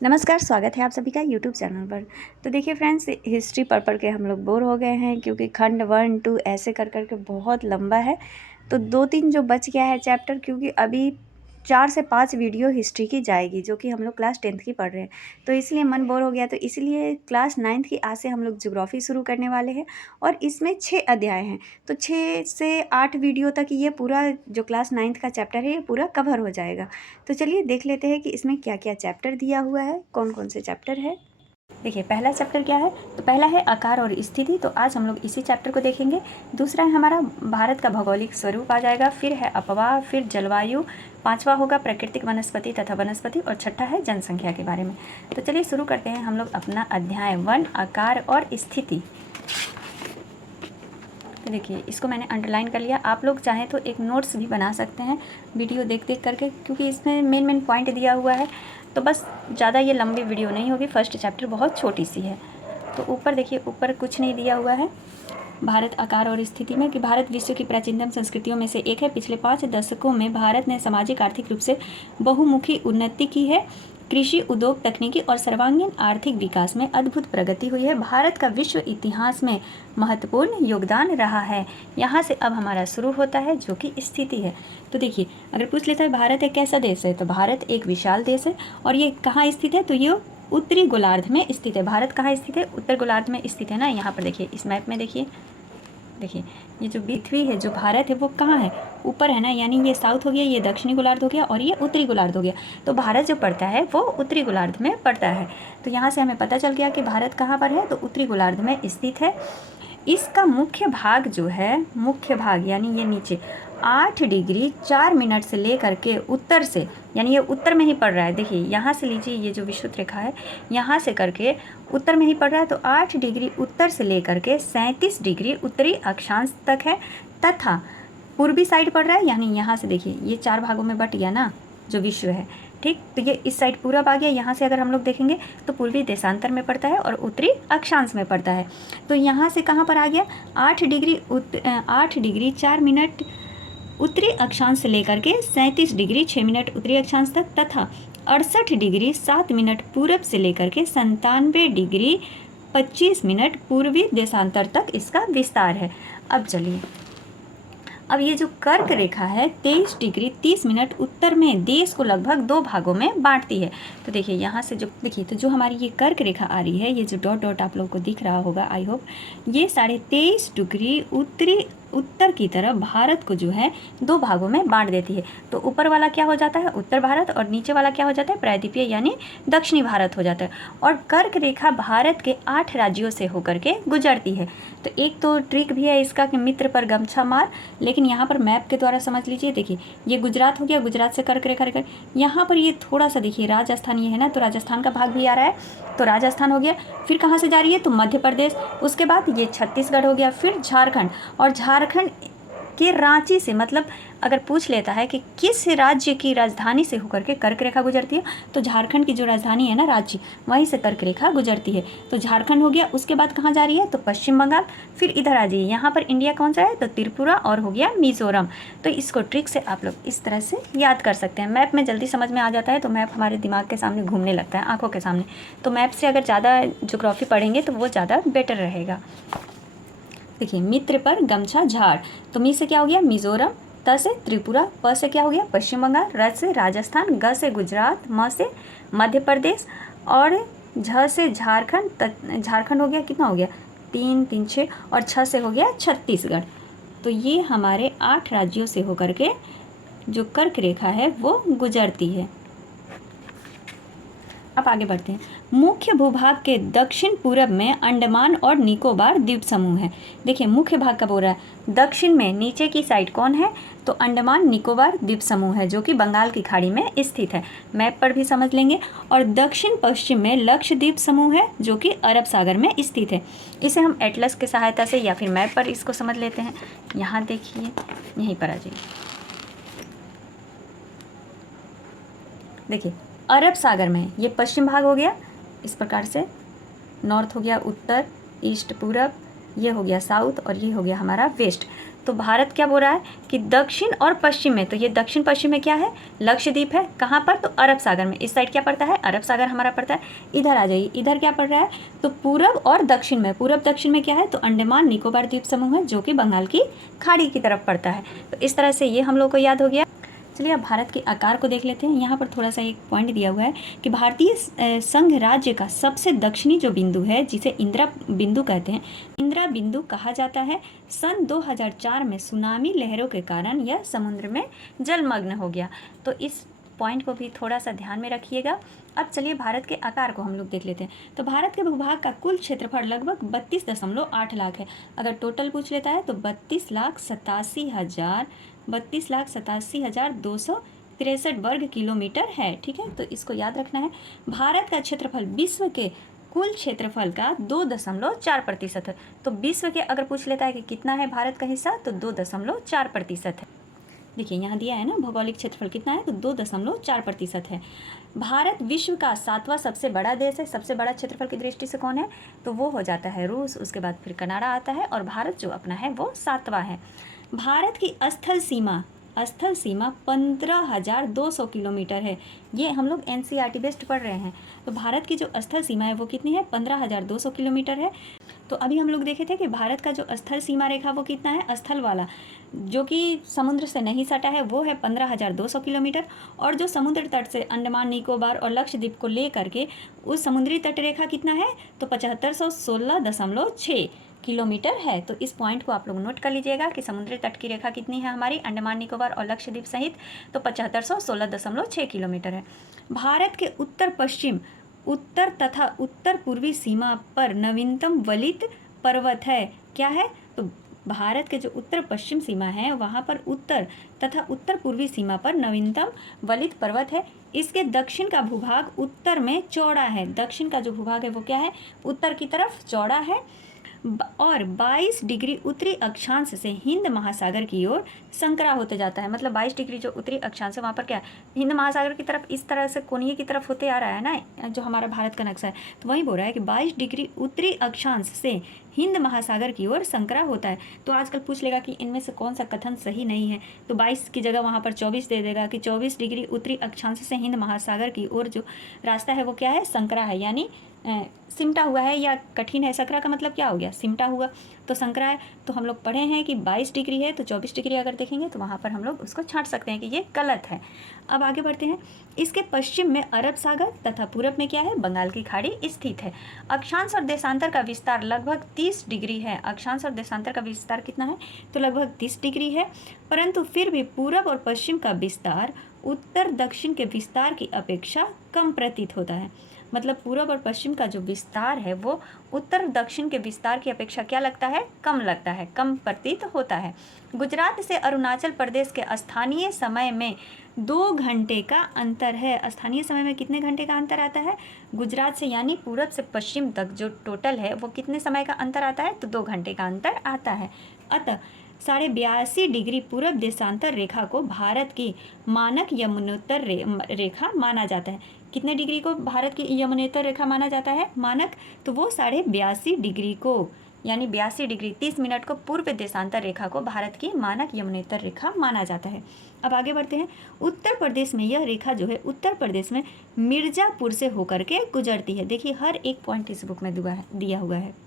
नमस्कार, स्वागत है आप सभी का यूट्यूब चैनल पर। तो देखिए फ्रेंड्स, हिस्ट्री पढ़ के हम लोग बोर हो गए हैं क्योंकि खंड 1, 2 ऐसे कर के बहुत लंबा है। तो 2-3 जो बच गया है चैप्टर, क्योंकि अभी 4 से 5 वीडियो हिस्ट्री की जाएगी जो कि हम लोग क्लास 10th की पढ़ रहे हैं। तो इसलिए मन बोर हो गया, तो इसलिए क्लास 9th की आज से हम लोग ज्योग्राफी शुरू करने वाले हैं और इसमें 6 अध्याय हैं। तो 6 से 8 वीडियो तक ये पूरा जो क्लास 9th का चैप्टर है ये पूरा कवर हो जाएगा। तो चलिए देख लेते हैं कि इसमें क्या क्या चैप्टर दिया हुआ है, कौन कौन से चैप्टर है। देखिए पहला चैप्टर क्या है, तो पहला है आकार और स्थिति। तो आज हम लोग इसी चैप्टर को देखेंगे। दूसरा है हमारा भारत का भौगोलिक स्वरूप आ जाएगा, फिर है अपवाह, फिर जलवायु, पांचवा होगा प्राकृतिक वनस्पति तथा वनस्पति और छठा है जनसंख्या के बारे में। तो चलिए शुरू करते हैं हम लोग अपना अध्याय 1 आकार और स्थिति। तो देखिए इसको मैंने अंडरलाइन कर लिया। आप लोग चाहें तो एक नोट्स भी बना सकते हैं वीडियो देख करके, क्योंकि इसमें मेन पॉइंट दिया हुआ है। तो बस ज़्यादा ये लंबी वीडियो नहीं होगी, फर्स्ट चैप्टर बहुत छोटी सी है। तो ऊपर देखिए, ऊपर कुछ नहीं दिया हुआ है। भारत आकार और स्थिति में कि भारत विश्व की प्राचीनतम संस्कृतियों में से एक है। पिछले 5 दशकों में भारत ने सामाजिक आर्थिक रूप से बहुमुखी उन्नति की है। कृषि, उद्योग, तकनीकी और सर्वांगीण आर्थिक विकास में अद्भुत प्रगति हुई है। भारत का विश्व इतिहास में महत्वपूर्ण योगदान रहा है। यहाँ से अब हमारा शुरू होता है जो कि स्थिति है। तो देखिए अगर पूछ लेता है भारत एक कैसा देश है, तो भारत एक विशाल देश है। और ये कहाँ स्थित है, तो ये उत्तरी गोलार्ध में स्थित है। भारत कहाँ स्थित है, उत्तर गोलार्ध में स्थित है ना। यहाँ पर देखिए, इस मैप में देखिए ये जो पृथ्वी है, जो भारत है, वो कहाँ है, ऊपर है ना। यानी ये साउथ हो गया, ये दक्षिणी गोलार्ध हो गया और ये उत्तरी गोलार्ध हो गया। तो भारत जो पड़ता है वो उत्तरी गोलार्ध में पड़ता है। तो यहाँ से हमें पता चल गया कि भारत कहाँ पर है, तो उत्तरी गोलार्ध में स्थित है। इसका मुख्य भाग जो है, मुख्य भाग यानी ये नीचे 8 डिग्री 4 मिनट से लेकर के उत्तर से, यानी ये उत्तर में ही पड़ रहा है। देखिए यहाँ से लीजिए, ये जो विषुवत रेखा है यहाँ से करके उत्तर में ही पड़ रहा है। तो 8 डिग्री उत्तर से लेकर के 37 डिग्री उत्तरी अक्षांश तक है, तथा पूर्वी साइड पड़ रहा है। यानी यहाँ से देखिए ये 4 भागों में बट गया ना जो विश्व है, ठीक। तो ये इस साइड पूरब आ गया। यहाँ से अगर हम लोग देखेंगे तो पूर्वी देशांतर में पड़ता है और उत्तरी अक्षांश में पड़ता है। तो यहाँ से कहाँ पर आ गया, 8 डिग्री 4 मिनट उत्तरी अक्षांश से लेकर के 37 डिग्री 6 मिनट उत्तरी अक्षांश तक, तथा 68 डिग्री 7 मिनट पूरब से लेकर के 97 डिग्री 25 मिनट पूर्वी देशांतर तक इसका विस्तार है। अब चलिए, अब ये जो कर्क रेखा है 23 डिग्री 30 मिनट उत्तर में देश को लगभग 2 भागों में बांटती है। तो देखिए यहाँ से जो देखिए, तो जो हमारी ये कर्क रेखा आ रही है, ये जो डॉट डॉट आप लोग को दिख रहा होगा, आई होप, ये 23.5 डिग्री उत्तर की तरफ भारत को जो है 2 भागों में बांट देती है। तो ऊपर वाला क्या हो जाता है, उत्तर भारत, और नीचे वाला क्या हो जाता है, प्रायद्वीपीय यानी दक्षिणी भारत हो जाता है। और कर्क रेखा भारत के 8 राज्यों से होकर के गुजरती है। तो एक तो ट्रिक भी है इसका कि मित्र पर गमछा मार, लेकिन यहाँ पर मैप के द्वारा समझ लीजिए। देखिए ये गुजरात हो गया, गुजरात से कर्क रेखा रेखा, यहाँ पर ये थोड़ा सा देखिए राजस्थान ये है ना, तो राजस्थान का भाग भी आ रहा है, तो राजस्थान हो गया। फिर कहाँ से जा रही है, तो मध्य प्रदेश, उसके बाद ये छत्तीसगढ़ हो गया, फिर झारखंड, और झारखंड के रांची से, मतलब अगर पूछ लेता है कि किस राज्य की राजधानी से होकर के कर्क रेखा गुजरती है, तो झारखंड की जो राजधानी है ना रांची, वहीं से कर्क रेखा गुजरती है। तो झारखंड हो गया, उसके बाद कहाँ जा रही है, तो पश्चिम बंगाल। फिर इधर आ जाइए, यहाँ पर इंडिया कौन सा है, तो त्रिपुरा, और हो गया मिजोरम। तो इसको ट्रिक से आप लोग इस तरह से याद कर सकते हैं। मैप में जल्दी समझ में आ जाता है, तो मैप हमारे दिमाग के सामने घूमने लगता है, आँखों के सामने। तो मैप से अगर ज़्यादा ज्योग्राफी पढ़ेंगे तो वो ज़्यादा बेटर रहेगा। देखिए मित्र पर गमछा झाड़, तो मी से क्या हो गया, मिजोरम, त से त्रिपुरा, प से क्या हो गया, पश्चिम बंगाल, र से राजस्थान, ग से गुजरात, म से मध्य प्रदेश, और झ से झारखंड। झारखंड हो गया, कितना हो गया, 3 3 6, और 6 से हो गया छत्तीसगढ़। तो ये हमारे 8 राज्यों से होकर के जो कर्क रेखा है वो गुजरती है। अब आगे बढ़ते हैं। मुख्य भूभाग के दक्षिण पूरब में अंडमान और निकोबार द्वीप समूह है। देखिए मुख्य भाग कब हो रहा है, दक्षिण में नीचे की साइड कौन है, तो अंडमान निकोबार द्वीप समूह है, जो कि बंगाल की खाड़ी में स्थित है। मैप पर भी समझ लेंगे। और दक्षिण पश्चिम में लक्षद्वीप समूह है, जो कि अरब सागर में स्थित है। इसे हम एटलस की सहायता से या फिर मैप पर इसको समझ लेते हैं। यहाँ देखिए, यहीं पर आ जाइए, देखिए अरब सागर में ये पश्चिम भाग हो गया, इस प्रकार से नॉर्थ हो गया, उत्तर, ईस्ट पूरब, ये हो गया साउथ और ये हो गया हमारा वेस्ट। तो भारत क्या बोल रहा है कि दक्षिण और पश्चिम में, तो ये दक्षिण पश्चिम में क्या है, लक्षद्वीप है। कहाँ पर, तो अरब सागर में। इस साइड क्या पड़ता है, अरब सागर हमारा पड़ता है। इधर आ जाइए, इधर क्या पड़ रहा है, तो पूरब और दक्षिण में, पूरब दक्षिण में क्या है, तो अंडमान निकोबार द्वीप समूह है जो कि बंगाल की खाड़ी की तरफ पड़ता है। तो इस तरह से ये हम लोग को याद हो गया। चलिए अब भारत के आकार को देख लेते हैं। यहाँ पर थोड़ा सा एक पॉइंट दिया हुआ है कि भारतीय संघ राज्य का सबसे दक्षिणी जो बिंदु है, जिसे इंदिरा बिंदु कहते हैं, इंदिरा बिंदु कहा जाता है। सन 2004 में सुनामी लहरों के कारण यह समुद्र में जलमग्न हो गया। तो इस पॉइंट को भी थोड़ा सा ध्यान में रखिएगा। अब चलिए भारत के आकार को हम लोग देख लेते हैं। तो भारत के भूभाग का कुल क्षेत्रफल लगभग 32.8 लाख है। अगर टोटल पूछ लेता है तो 32,87,263 वर्ग किलोमीटर है। ठीक है, तो इसको याद रखना है। भारत का क्षेत्रफल विश्व के कुल क्षेत्रफल का 2.4% है। तो विश्व के अगर पूछ लेता है कि कितना है भारत का हिस्सा, तो 2.4% है। देखिए यहाँ दिया है ना, भौगोलिक क्षेत्रफल कितना है, तो 2.4% है। भारत विश्व का 7वां सबसे बड़ा देश है। सबसे बड़ा क्षेत्रफल की दृष्टि से कौन है, तो वो हो जाता है रूस, उसके बाद फिर कनाडा आता है, और भारत जो अपना है वो 7वां है। भारत की स्थल सीमा 15,200 किलोमीटर है। ये हम लोग NCERT बेस्ड पढ़ रहे हैं। तो भारत की जो स्थल सीमा है वो कितनी है, 15,200 किलोमीटर है। तो अभी हम लोग देखे थे कि भारत का जो स्थल सीमा रेखा वो कितना है, स्थल वाला जो कि समुद्र से नहीं सटा है वो है 15,200 किलोमीटर, और जो समुद्र तट से अंडमान निकोबार और लक्षद्वीप को ले करके उस समुद्री तट रेखा कितना है, तो 7516.6 किलोमीटर है। तो इस पॉइंट को आप लोग नोट कर लीजिएगा कि समुद्री तट की रेखा कितनी है हमारी, अंडमान निकोबार और लक्षद्वीप सहित, तो 7516.6 किलोमीटर है। भारत के उत्तर पश्चिम, उत्तर तथा उत्तर पूर्वी सीमा पर नवीनतम वलित पर्वत है। क्या है, तो भारत के जो उत्तर पश्चिम सीमा है वहाँ पर उत्तर तथा उत्तर पूर्वी सीमा पर नवीनतम वलित पर्वत है। इसके दक्षिण का भूभाग उत्तर में चौड़ा है। दक्षिण का जो भूभाग है वो क्या है, उत्तर की तरफ चौड़ा है, और 22 डिग्री उत्तरी अक्षांश से हिंद महासागर की ओर संकरा होते जाता है। मतलब 22 डिग्री जो उत्तरी अक्षांश है वहाँ पर क्या है, हिंद महासागर की तरफ इस तरह से कोणीय की तरफ होते आ रहा है ना, जो हमारा भारत का नक्शा है। तो वही बोल रहा है कि 22 डिग्री उत्तरी अक्षांश से हिंद महासागर की ओर संकरा होता है। तो आजकल पूछ लेगा कि इनमें से कौन सा कथन सही नहीं है, तो 22 की जगह वहाँ पर 24 दे देगा कि 24 डिग्री उत्तरी अक्षांश से हिंद महासागर की ओर जो रास्ता है वो क्या है, संकरा है, यानी सिमटा हुआ है या कठिन है। सकरा का मतलब क्या हो गया, सिमटा हुआ, तो संकरा है। तो हम लोग पढ़े हैं कि 22 डिग्री है, तो 24 डिग्री अगर देखेंगे तो वहाँ पर हम लोग उसको छांट सकते हैं कि ये गलत है। अब आगे बढ़ते हैं। इसके पश्चिम में अरब सागर तथा पूरब में क्या है, बंगाल की खाड़ी स्थित है। अक्षांश और देशांतर का विस्तार लगभग 30 डिग्री है। अक्षांश और देशांतर का विस्तार कितना है, तो लगभग 30 डिग्री है। परंतु फिर भी पूरब और पश्चिम का विस्तार उत्तर दक्षिण के विस्तार की अपेक्षा कम प्रतीत होता है। मतलब पूरब और पश्चिम का जो विस्तार है वो उत्तर दक्षिण के विस्तार की अपेक्षा क्या लगता है, कम लगता है, कम प्रतीत होता है। गुजरात से अरुणाचल प्रदेश के स्थानीय समय में 2 घंटे का अंतर है। स्थानीय समय में कितने घंटे का अंतर आता है, गुजरात से यानी पूरब से पश्चिम तक जो टोटल है वो कितने समय का अंतर आता है, तो 2 घंटे का अंतर आता है। अतः 82.5 डिग्री पूरब देशांतर रेखा को भारत की मानक यमुनोत्तर रेखा माना जाता है। कितने डिग्री को भारत की यमुनोत्तर रेखा माना जाता है, मानक, तो वो 82.5 डिग्री को, यानी 82 डिग्री 30 मिनट को पूर्व देशांतर रेखा को भारत की मानक यमुनोत्तर रेखा माना जाता है। अब आगे बढ़ते हैं। उत्तर प्रदेश में यह रेखा जो है उत्तर प्रदेश में मिर्ज़ापुर से होकर के गुजरती है। देखिए हर एक पॉइंट इस बुक में दिया हुआ है।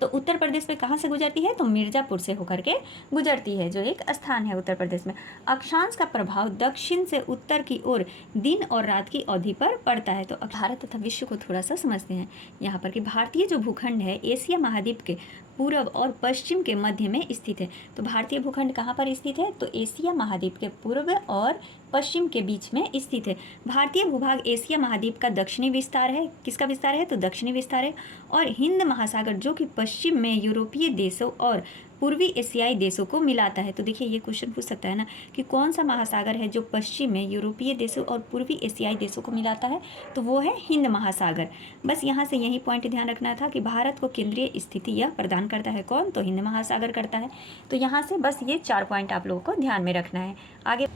तो उत्तर प्रदेश में कहाँ से गुजरती है, तो मिर्ज़ापुर से होकर के गुजरती है, जो एक स्थान है उत्तर प्रदेश में। अक्षांश का प्रभाव दक्षिण से उत्तर की ओर दिन और रात की अवधि पर पड़ता है। तो भारत तथा विश्व को थोड़ा सा समझते हैं यहाँ पर कि भारतीय जो भूखंड है एशिया महाद्वीप के पूर्व और पश्चिम के मध्य में स्थित है। तो भारतीय भूखंड कहाँ पर स्थित है, तो एशिया महाद्वीप के पूर्व और पश्चिम के बीच में स्थित है। भारतीय भूभाग एशिया महाद्वीप का दक्षिणी विस्तार है। किसका विस्तार है, तो दक्षिणी विस्तार है। और हिंद महासागर जो कि पश्चिम में यूरोपीय देशों और पूर्वी एशियाई देशों को मिलाता है। तो देखिए ये क्वेश्चन पूछ सकता है ना कि कौन सा महासागर है जो पश्चिम में यूरोपीय देशों और पूर्वी एशियाई देशों को मिलाता है, तो वो है हिंद महासागर। बस यहाँ से यही पॉइंट ध्यान रखना था कि भारत को केंद्रीय स्थिति यह प्रदान करता है कौन, तो हिंद महासागर करता है। तो यहाँ से बस ये 4 पॉइंट आप लोगों को ध्यान में रखना है। आगे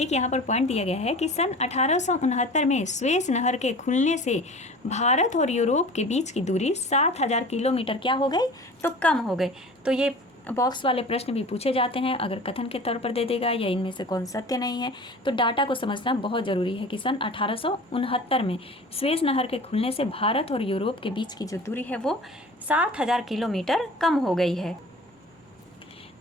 एक यहाँ पर पॉइंट दिया गया है कि सन 1869 में स्वेज नहर के खुलने से भारत और यूरोप के बीच की दूरी 7000 किलोमीटर क्या हो गई, तो कम हो गई। तो ये बॉक्स वाले प्रश्न भी पूछे जाते हैं, अगर कथन के तौर पर दे देगा या इनमें से कौन सत्य नहीं है। तो डाटा को समझना बहुत ज़रूरी है कि सन 1869 में स्वेज नहर के खुलने से भारत और यूरोप के बीच की जो दूरी है वो 7000 किलोमीटर कम हो गई है।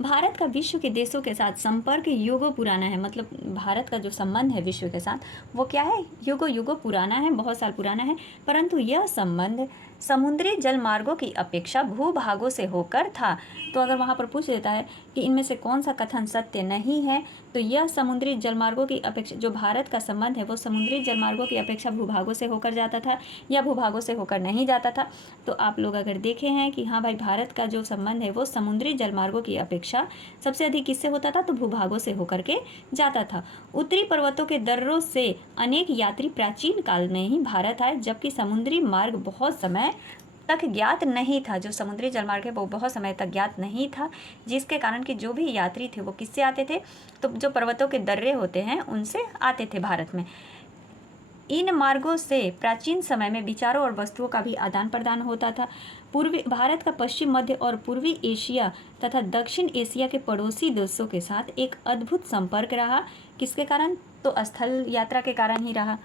भारत का विश्व के देशों के साथ संपर्क युगों पुराना है, मतलब भारत का जो संबंध है विश्व के साथ वो क्या है, युगों युगों पुराना है, बहुत साल पुराना है। परंतु यह संबंध समुद्री जल मार्गों की अपेक्षा भूभागों से होकर था। तो अगर वहाँ पर पूछ देता है कि इनमें से कौन सा कथन सत्य नहीं है, तो यह समुद्री जलमार्गों की अपेक्षा, जो भारत का संबंध है वो समुद्री जलमार्गों की अपेक्षा भूभागों से होकर जाता था या भूभागों से होकर नहीं जाता था। तो आप लोग अगर देखे हैं कि हाँ भाई भारत का जो संबंध है वो समुद्री जलमार्गों की अपेक्षा सबसे अधिक किससे होता था, तो भूभागों से होकर के जाता था। उत्तरी पर्वतों के दर्रों से अनेक यात्री प्राचीन काल में ही भारत आए, जबकि समुद्री मार्ग बहुत समय तक ज्ञात नहीं था। जो समुद्री जलमार्ग है वो बहुत समय तक ज्ञात नहीं था, जिसके कारण कि जो भी यात्री थे वो किससे आते थे, तो जो पर्वतों के दर्रे होते हैं उनसे आते थे भारत में। इन मार्गों से प्राचीन समय में विचारों और वस्तुओं का भी आदान प्रदान होता था। पूर्वी भारत का पश्चिम मध्य और पूर्वी एशिया तथा दक्षिण एशिया के पड़ोसी देशों के साथ एक अद्भुत संपर्क रहा। किसके कारण, तो स्थल यात्रा के कारण ही रहा।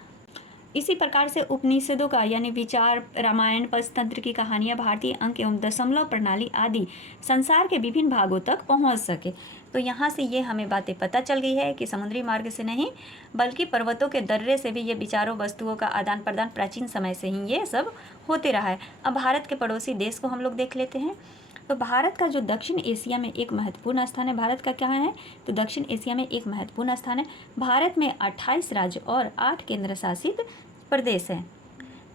इसी प्रकार से उपनिषदों का यानी विचार, रामायण, पंचतंत्र की कहानियाँ, भारतीय अंक एवं दशमलव प्रणाली आदि संसार के विभिन्न भागों तक पहुँच सके। तो यहाँ से ये हमें बातें पता चल गई है कि समुद्री मार्ग से नहीं बल्कि पर्वतों के दर्रे से भी ये विचारों वस्तुओं का आदान प्रदान प्राचीन समय से ही ये सब होते रहा है। अब भारत के पड़ोसी देश को हम लोग देख लेते हैं। तो भारत का जो दक्षिण एशिया में एक महत्वपूर्ण स्थान है, भारत का क्या है, तो दक्षिण एशिया में एक महत्वपूर्ण स्थान है। भारत में 28 राज्य और 8 केंद्र शासित प्रदेश हैं।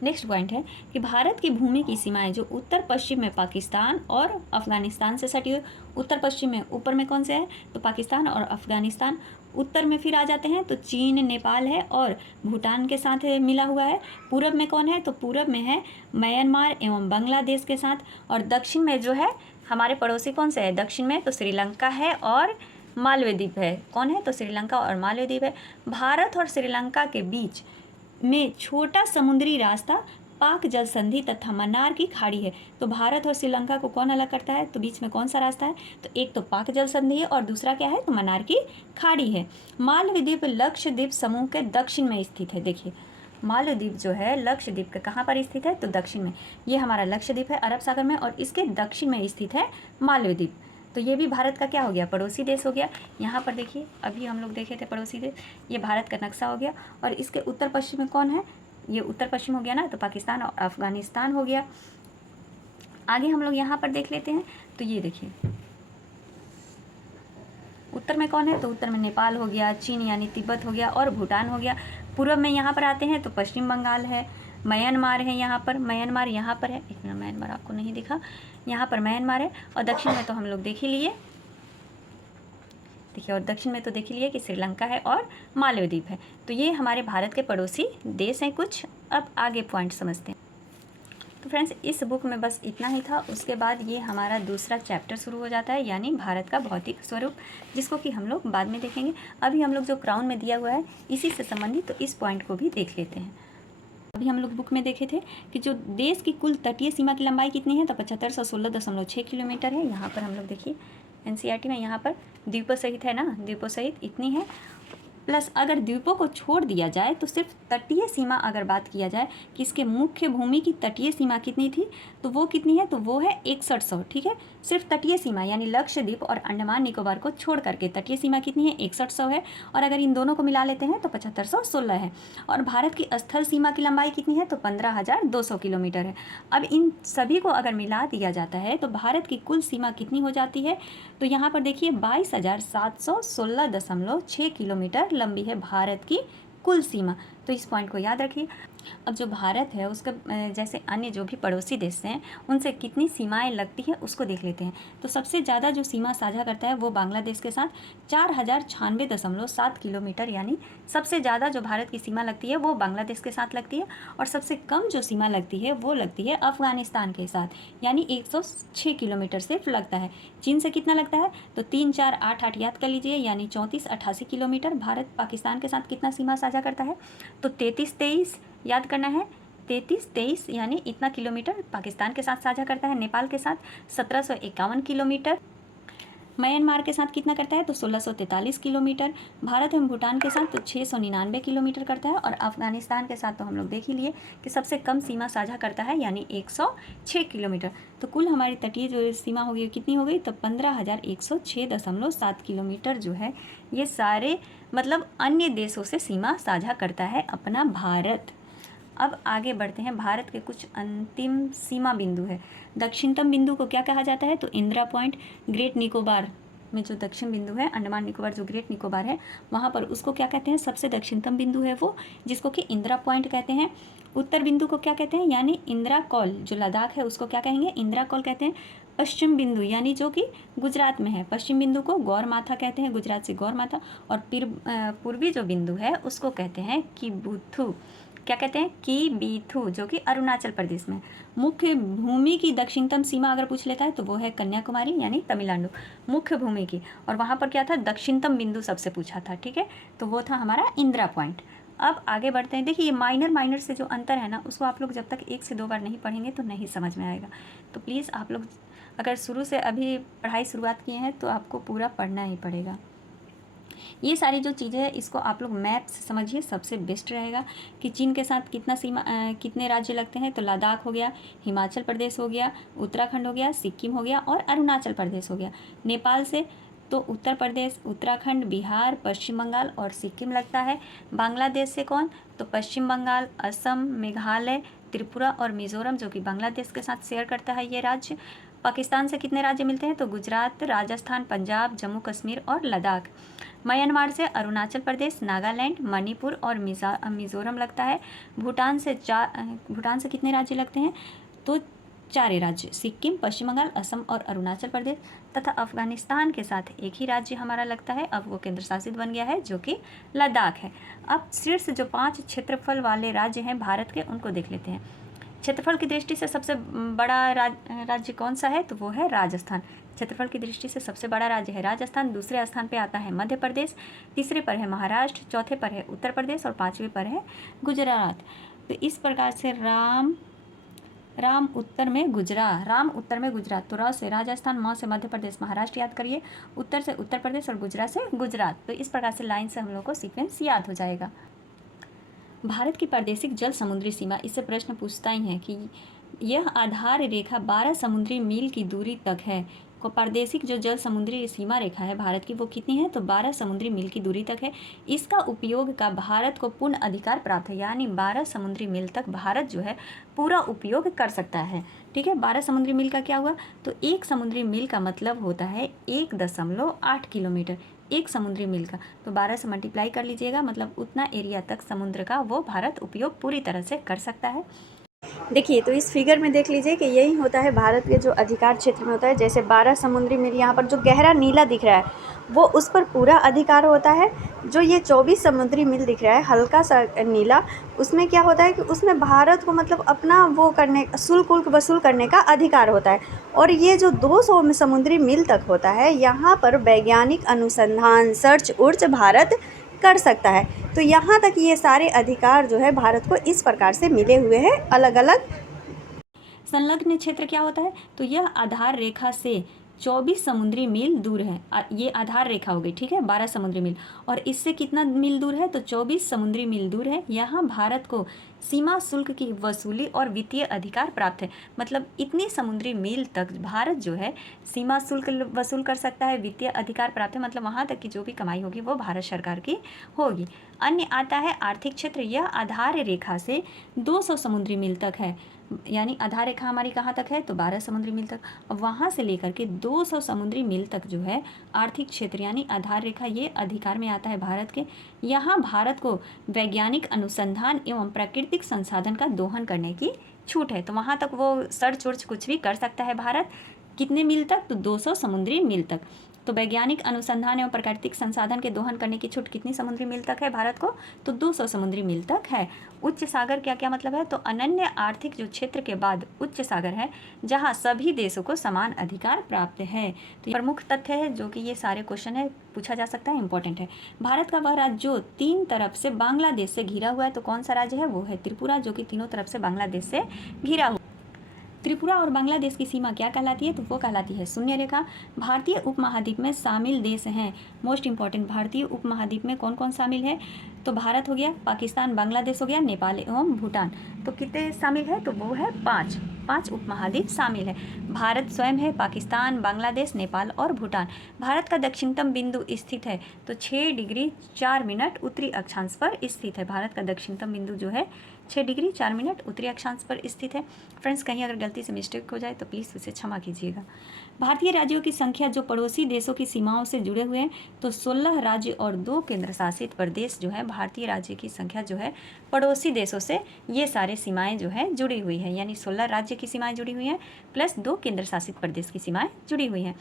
नेक्स्ट पॉइंट है कि भारत की भूमि की सीमाएं जो उत्तर पश्चिम में पाकिस्तान और अफगानिस्तान से सटी हुई, उत्तर पश्चिम में ऊपर में कौन से है, तो पाकिस्तान और अफगानिस्तान। उत्तर में फिर आ जाते हैं तो चीन, नेपाल है और भूटान के साथ मिला हुआ है। पूरब में कौन है, तो पूरब में है म्यांमार एवं बांग्लादेश के साथ। और दक्षिण में जो है हमारे पड़ोसी कौन से है, दक्षिण में तो श्रीलंका है और मालवे द्वीप है। कौन है, तो श्रीलंका और मालवे द्वीप है। भारत और श्रीलंका के बीच में छोटा समुद्री रास्ता पाक जल संधि तथा मन्नार की खाड़ी है। तो भारत और श्रीलंका को कौन अलग करता है, तो बीच में कौन सा रास्ता है, तो एक तो पाक जल संधि है और दूसरा क्या है, तो मन्नार की खाड़ी है। मालवी द्वीप लक्षद्वीप समूह के दक्षिण में स्थित है। देखिए मालवी द्वीप जो है लक्षद्वीप के कहाँ पर स्थित है, तो दक्षिण में। ये हमारा लक्षद्वीप है अरब सागर में और इसके दक्षिण में स्थित है मालवी द्वीप। तो ये भी भारत का क्या हो गया, पड़ोसी देश हो गया। यहाँ पर देखिए अभी हम लोग देखे थे पड़ोसी देश, ये भारत का नक्शा हो गया। और इसके उत्तर पश्चिम में कौन है, ये उत्तर पश्चिम हो गया ना, तो पाकिस्तान और अफगानिस्तान हो गया। आगे हम लोग यहाँ पर देख लेते हैं। तो ये देखिए उत्तर में कौन है, तो उत्तर में नेपाल हो गया, चीन यानी तिब्बत हो गया और भूटान हो गया। पूर्व में यहाँ पर आते हैं तो पश्चिम बंगाल है, म्यांमार है, यहाँ पर म्यांमार यहाँ पर है, एक मिनट म्यांमार आपको नहीं दिखा, यहाँ पर म्यांमार है। और दक्षिण में तो हम लोग देख ही लिए, देखिए और दक्षिण में तो देख ही लिए कि श्रीलंका है और मालवी द्वीप है। तो ये हमारे भारत के पड़ोसी देश हैं कुछ। अब आगे पॉइंट समझते हैं। तो फ्रेंड्स इस बुक में बस इतना ही था। उसके बाद ये हमारा दूसरा चैप्टर शुरू हो जाता है, यानी भारत का भौतिक स्वरूप, जिसको कि हम लोग बाद में देखेंगे। अभी हम लोग जो क्राउन में दिया हुआ है इसी से संबंधित तो इस पॉइंट को भी देख लेते हैं। अभी हम लोग बुक में देखे थे कि जो देश की कुल तटीय सीमा की लंबाई कितनी है, तो 7516.6 किलोमीटर है। यहाँ पर हम लोग देखिए एनसीईआरटी में यहाँ पर द्वीपों सहित है ना, द्वीपों सहित इतनी है। प्लस अगर द्वीपों को छोड़ दिया जाए तो सिर्फ तटीय सीमा अगर बात किया जाए कि इसके मुख्य भूमि की तटीय सीमा कितनी थी, तो वो कितनी है, तो वो है 6100। ठीक है, सिर्फ तटीय सीमा यानी लक्षद्वीप और अंडमान निकोबार को छोड़ करके तटीय सीमा कितनी है, 6100 है। और अगर इन दोनों को मिला लेते हैं तो 7516 है। और भारत की स्थल सीमा की लंबाई कितनी है, तो 15200 किलोमीटर है। अब इन सभी को अगर मिला दिया जाता है तो भारत की कुल सीमा कितनी हो जाती है, तो यहाँ पर देखिए 22,716.6 किलोमीटर लंबी है भारत की कुल सीमा। तो इस पॉइंट को याद रखिए। अब जो भारत है उसका जैसे अन्य जो भी पड़ोसी देश हैं उनसे कितनी सीमाएं लगती है उसको देख लेते हैं। तो सबसे ज़्यादा जो सीमा साझा करता है वो बांग्लादेश के साथ 4096.7 किलोमीटर, यानी सबसे ज़्यादा जो भारत की सीमा लगती है वो बांग्लादेश के साथ लगती है। और सबसे कम जो सीमा लगती है वो लगती है अफगानिस्तान के साथ, यानी 106 किलोमीटर सिर्फ लगता है। चीन से कितना लगता है तो 3 4 8 8 याद कर लीजिए, यानी 3488 किलोमीटर। भारत पाकिस्तान के साथ कितना सीमा साझा करता है तो 3323 याद करना है, 3323 यानी इतना किलोमीटर पाकिस्तान के साथ साझा करता है। नेपाल के साथ 1751 किलोमीटर। म्यांमार के साथ कितना करता है तो 1643 किलोमीटर। भारत एवं भूटान के साथ तो 699 किलोमीटर करता है। और अफगानिस्तान के साथ तो हम लोग देख ही लिए कि सबसे कम सीमा साझा करता है, यानी 106 किलोमीटर। तो कुल हमारी तटीय जो सीमा होगी कितनी हो गई तो 15,106.7 किलोमीटर जो है ये सारे मतलब अन्य देशों से सीमा साझा करता है अपना भारत। अब आगे बढ़ते हैं। भारत के कुछ अंतिम सीमा बिंदु है। दक्षिणतम बिंदु को क्या कहा जाता है तो इंदिरा पॉइंट। ग्रेट निकोबार में जो दक्षिण बिंदु है, अंडमान निकोबार जो ग्रेट निकोबार है वहाँ पर उसको क्या कहते हैं, सबसे दक्षिणतम बिंदु है वो, जिसको कि इंदिरा पॉइंट कहते हैं। उत्तर बिंदु को क्या कहते हैं, यानी इंदिरा कौल। जो लद्दाख है उसको क्या कहेंगे, इंदिरा कौल कहते हैं। पश्चिम बिंदु यानी जो कि गुजरात में है, पश्चिम बिंदु को गौर माथा कहते हैं, गुजरात से गौर माथा। और पूर्वी जो बिंदु है उसको कहते हैं किबुथु। क्या कहते हैं, किबीथु, जो कि अरुणाचल प्रदेश में। मुख्य भूमि की दक्षिणतम सीमा अगर पूछ लेता है तो वो है कन्याकुमारी यानी तमिलनाडु, मुख्य भूमि की। और वहाँ पर क्या था, दक्षिणतम बिंदु सबसे पूछा था, ठीक है, तो वो था हमारा इंदिरा पॉइंट। अब आगे बढ़ते हैं। देखिए ये माइनर से जो अंतर है ना उसको आप लोग जब तक 1 से 2 बार नहीं पढ़ेंगे तो नहीं समझ में आएगा। तो प्लीज़ आप लोग अगर शुरू से अभी पढ़ाई शुरुआत किए हैं तो आपको पूरा पढ़ना ही पड़ेगा। ये सारी जो चीज़ें हैं इसको आप लोग मैप से समझिए, सबसे बेस्ट रहेगा। कि चीन के साथ कितना कितने राज्य लगते हैं तो लद्दाख हो गया, हिमाचल प्रदेश हो गया, उत्तराखंड हो गया, सिक्किम हो गया और अरुणाचल प्रदेश हो गया। नेपाल से तो उत्तर प्रदेश, उत्तराखंड, बिहार, पश्चिम बंगाल और सिक्किम लगता है। बांग्लादेश से कौन तो पश्चिम बंगाल, असम, मेघालय, त्रिपुरा और मिजोरम, जो कि बांग्लादेश के साथ शेयर करता है ये राज्य। पाकिस्तान से कितने राज्य मिलते हैं तो गुजरात, राजस्थान, पंजाब, जम्मू कश्मीर और लद्दाख। म्यांमार से अरुणाचल प्रदेश, नागालैंड, मणिपुर और मिजोरम लगता है। भूटान से कितने राज्य लगते हैं तो 4 राज्य, सिक्किम, पश्चिम बंगाल, असम और अरुणाचल प्रदेश। तथा अफगानिस्तान के साथ एक ही राज्य हमारा लगता है, अब वो केंद्र शासित बन गया है, जो कि लद्दाख है। अब शीर्ष जो 5 क्षेत्रफल वाले राज्य हैं भारत के उनको देख लेते हैं। क्षेत्रफल की दृष्टि से सबसे बड़ा राज्य कौन सा है तो वो है राजस्थान। क्षेत्रफल की दृष्टि से सबसे बड़ा राज्य है राजस्थान। दूसरे स्थान पे आता है मध्य प्रदेश, तीसरे पर है महाराष्ट्र, चौथे पर है उत्तर प्रदेश और 5वें पर है गुजरात। तो इस प्रकार से राम उत्तर में गुजरात। तो र से राजस्थान, म से मध्य प्रदेश, महाराष्ट्र याद करिए, उत्तर से उत्तर प्रदेश और गुजरात से गुजरात। तो इस प्रकार से लाइन से हम लोग को सीक्वेंस याद हो जाएगा। भारत की प्रादेशिक जल समुद्री सीमा, इससे प्रश्न पूछता ही है कि यह आधार रेखा 12 समुद्री मील की दूरी तक है। को प्रादेशिक जो जल समुद्री सीमा रेखा है भारत की वो कितनी है तो 12 समुद्री मील की दूरी तक है। इसका उपयोग का भारत को पूर्ण अधिकार प्राप्त है, यानी 12 समुद्री मील तक भारत जो है पूरा उपयोग कर सकता है, ठीक है। 12 समुद्री मील का क्या हुआ तो 1 समुद्री मील का मतलब होता है 1.8 किलोमीटर, 1 समुद्री मील का। तो 12 से मल्टीप्लाई कर लीजिएगा, मतलब उतना एरिया तक समुद्र का वो भारत उपयोग पूरी तरह से कर सकता है। देखिए तो इस फिगर में देख लीजिए कि यही होता है भारत के जो अधिकार क्षेत्र में होता है। जैसे 12 समुद्री मील, यहाँ पर जो गहरा नीला दिख रहा है वो उस पर पूरा अधिकार होता है। जो ये 24 समुद्री मील दिख रहा है हल्का सा नीला, उसमें क्या होता है कि उसमें भारत को मतलब अपना वो करने शुल्क वसूल करने का अधिकार होता है। और ये जो 200 समुद्री मील तक होता है यहाँ पर वैज्ञानिक अनुसंधान सर्च उर्च भारत कर सकता है। तो यहाँ तक ये सारे अधिकार जो है भारत को इस प्रकार से मिले हुए हैं अलग अलग। संलग्न क्षेत्र क्या होता है तो यह आधार रेखा से 24 समुद्री मील दूर है। ये आधार रेखा हो गई, ठीक है, 12 समुद्री मील। और इससे कितना मील दूर है तो 24 समुद्री मील दूर है। यहाँ भारत को सीमा शुल्क की वसूली और वित्तीय अधिकार प्राप्त है। मतलब इतनी समुद्री मील तक भारत जो है सीमा शुल्क वसूल कर सकता है, वित्तीय अधिकार प्राप्त है, मतलब वहाँ तक की जो भी कमाई होगी वो भारत सरकार की होगी। अन्य आता है आर्थिक क्षेत्र, यह आधार रेखा से 200 समुद्री मील तक है। यानी आधार रेखा हमारी कहाँ तक है, तो 12 समुद्री मील तक। अब वहाँ से लेकर के 200 समुद्री मील तक जो है आर्थिक क्षेत्र यानी आधार रेखा, ये अधिकार में आता है भारत के। यहाँ भारत को वैज्ञानिक अनुसंधान एवं प्राकृतिक संसाधन का दोहन करने की छूट है। तो वहाँ तक वो सर्च वर्च कुछ भी कर सकता है भारत। कितने मील तक, तो 200 समुद्री मील तक। तो वैज्ञानिक अनुसंधान एवं प्राकृतिक संसाधन के दोहन करने की छूट कितनी समुद्री मील तक है भारत को, तो 200 समुद्री मील तक है। उच्च सागर क्या क्या मतलब है, तो अनन्य आर्थिक जो क्षेत्र के बाद उच्च सागर है जहां सभी देशों को समान अधिकार प्राप्त है। तो ये प्रमुख तथ्य है जो कि ये सारे क्वेश्चन है पूछा जा सकता है, इंपॉर्टेंट है। भारत का वह राज्य जो 3 तरफ से बांग्लादेश से घिरा हुआ है, तो कौन सा राज्य है, वो है त्रिपुरा, जो कि तीनों तरफ से बांग्लादेश से घिरा हुआ। त्रिपुरा और बांग्लादेश की सीमा क्या कहलाती है, तो वो कहलाती है शून्य रेखा। भारतीय उपमहाद्वीप में शामिल देश हैं, मोस्ट इंपॉर्टेंट, भारतीय उपमहाद्वीप में कौन कौन शामिल है, तो भारत हो गया, पाकिस्तान, बांग्लादेश हो गया, नेपाल एवं भूटान। तो कितने शामिल है, तो वो है 5 उपमहाद्वीप शामिल है। भारत स्वयं है, पाकिस्तान, बांग्लादेश, नेपाल और भूटान। भारत का दक्षिणतम बिंदु स्थित है तो 6 डिग्री 4 मिनट उत्तरी अक्षांश पर स्थित है। भारत का दक्षिणतम बिंदु जो है 6 डिग्री 4 मिनट उत्तरी अक्षांश पर स्थित है। फ्रेंड्स, कहीं अगर गलती से मिस्टेक हो जाए तो प्लीज़ उसे क्षमा कीजिएगा। भारतीय राज्यों की संख्या जो पड़ोसी देशों की सीमाओं से जुड़े हुए हैं, तो 16 राज्य और 2 केंद्र शासित प्रदेश जो है, भारतीय राज्य की संख्या जो है पड़ोसी देशों से ये सारे सीमाएं जो है जुड़ी हुई है, यानी 16 राज्य की सीमाएं जुड़ी हुई हैं प्लस 2 केंद्र शासित प्रदेश की सीमाएं जुड़ी हुई हैं।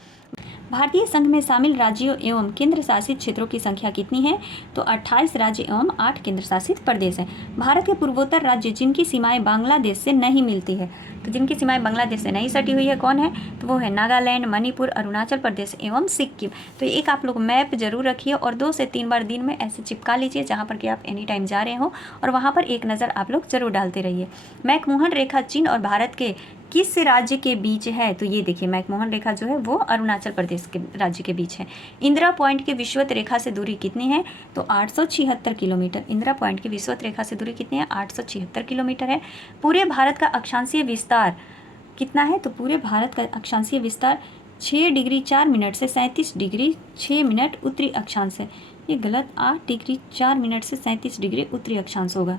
भारतीय संघ में शामिल राज्यों एवं केंद्र शासित क्षेत्रों की संख्या कितनी है, तो 28 राज्य एवं 8 केंद्र शासित प्रदेश हैं। भारत के पूर्वोत्तर राज्य जिनकी सीमाएं बांग्लादेश से नहीं मिलती है, तो जिनकी सीमाएं बांग्लादेश से नहीं सटी हुई है कौन है, तो वो है नागालैंड, मणिपुर, अरुणाचल प्रदेश एवं सिक्किम। तो एक आप लोग मैप जरूर रखिए और 2 से 3 बार दिन में ऐसे चिपका लीजिए जहाँ पर कि आप एनी टाइम जा रहे हो, और वहाँ पर एक नज़र आप लोग जरूर डालते रहिए। मैकमोहन रेखा चीन और भारत के किस राज्य के बीच है, तो ये देखिए मैकमोहन रेखा जो है वो अरुणाचल प्रदेश के राज्य के बीच है। इंदिरा पॉइंट के विषुवत रेखा से दूरी कितनी है, तो 876 किलोमीटर। इंदिरा पॉइंट की विषुवत रेखा से दूरी कितनी है, 876 किलोमीटर है। पूरे भारत का अक्षांशीय विस्तार कितना है, तो पूरे भारत का अक्षांशीय विस्तार 6 डिग्री 4 मिनट से 37 डिग्री 6 मिनट उत्तरी अक्षांश है। ये गलत, 8 डिग्री 4 मिनट से 37 डिग्री उत्तरी अक्षांश होगा।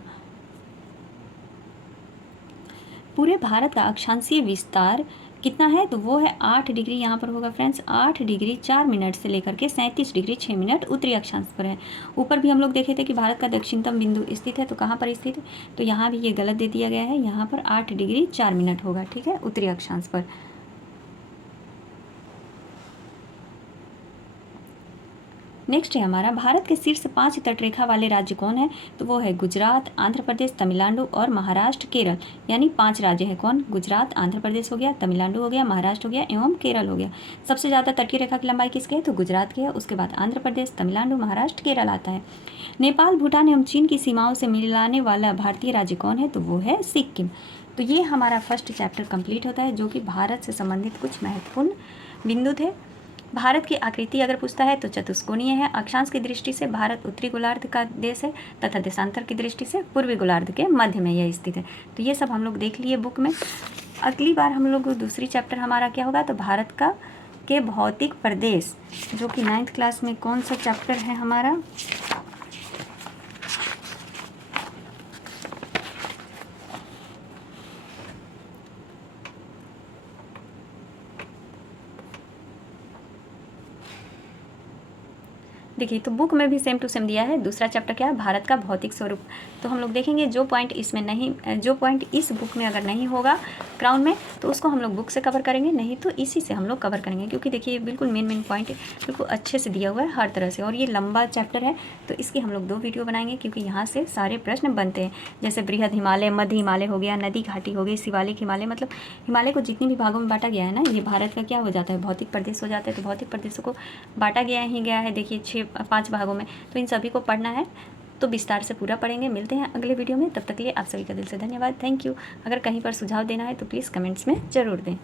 पूरे भारत का अक्षांशीय विस्तार कितना है, तो वो है 8 डिग्री, यहाँ पर होगा फ्रेंड्स 8 डिग्री 4 मिनट से लेकर के 37 डिग्री 6 मिनट उत्तरी अक्षांश पर है। ऊपर भी हम लोग देखे थे कि भारत का दक्षिणतम बिंदु स्थित है, तो कहाँ पर स्थित है, तो यहाँ भी ये गलत दे दिया गया है, यहाँ पर 8 डिग्री 4 मिनट होगा, ठीक है, उत्तरी अक्षांश पर। नेक्स्ट है हमारा, भारत के शीर्ष 5 तटरेखा वाले राज्य कौन है, तो वो है गुजरात, आंध्र प्रदेश, तमिलनाडु और महाराष्ट्र, केरल। यानी 5 राज्य हैं कौन, गुजरात, आंध्र प्रदेश हो गया, तमिलनाडु हो गया, महाराष्ट्र हो गया एवं केरल हो गया। सबसे ज़्यादा तटीय रेखा की लंबाई किसकी है, तो गुजरात की है, उसके बाद आंध्र प्रदेश, तमिलनाडु, महाराष्ट्र, केरल आता है। नेपाल, भूटान एवं चीन की सीमाओं से मिलाने वाला भारतीय राज्य कौन है, तो वो है सिक्किम। तो ये हमारा फर्स्ट चैप्टर कंप्लीट होता है, जो कि भारत से संबंधित कुछ महत्वपूर्ण बिंदु थे। भारत की आकृति अगर पूछता है तो चतुष्कोणीय है। अक्षांश की दृष्टि से भारत उत्तरी गोलार्ध का देश है तथा देशांतर की दृष्टि से पूर्वी गोलार्ध के मध्य में यह स्थित है। तो ये सब हम लोग देख लिए बुक में। अगली बार हम लोग दूसरी चैप्टर हमारा क्या होगा, तो भारत का के भौतिक प्रदेश, जो कि 9th क्लास में कौन सा चैप्टर है हमारा, देखिए तो बुक में भी सेम टू सेम दिया है। दूसरा चैप्टर क्या है, भारत का भौतिक स्वरूप। तो हम लोग देखेंगे जो पॉइंट इसमें नहीं, जो पॉइंट इस बुक में अगर नहीं होगा क्राउन में, तो उसको हम लोग बुक से कवर करेंगे, नहीं तो इसी से हम लोग कवर करेंगे, क्योंकि देखिए बिल्कुल मेन पॉइंट बिल्कुल अच्छे से दिया हुआ है हर तरह से। और ये लंबा चैप्टर है तो इसकी हम लोग 2 वीडियो बनाएंगे, क्योंकि यहाँ से सारे प्रश्न बनते हैं। जैसे बृहद हिमालय, मध्य हिमालय हो गया, नदी घाटी हो गई, शिवालिक हिमालय, मतलब हिमालय को जितनी भी भागों में बांटा गया है ना, ये भारत का क्या हो जाता है, भौतिक प्रदेश हो जाता है। तो भौतिक प्रदेशों को बांटा गया है देखिए 5 भागों में। तो इन सभी को पढ़ना है, तो विस्तार से पूरा पढ़ेंगे। मिलते हैं अगले वीडियो में, तब तक के लिए आप सभी का दिल से धन्यवाद, थैंक यू। अगर कहीं पर सुझाव देना है तो प्लीज़ कमेंट्स में ज़रूर दें।